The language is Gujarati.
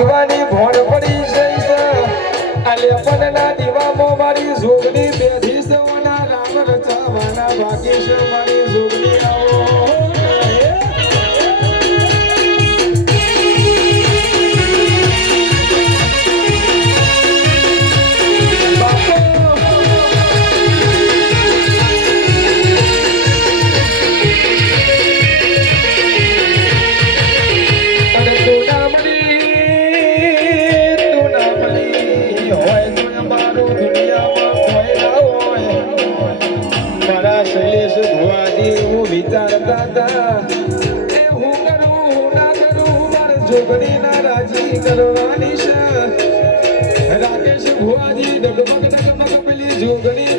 દીવાની ભોણ પડી છે અલ્યા દીવામાં મારી જોગની બેઠી છે ઓના રામ રચાવાના બાકી છે મારી જોગની આવો જોગણી ના રાજી કરવાની છે રાકેશ ભુવાજી ડગમગ ડગમગ પેલી જોગણી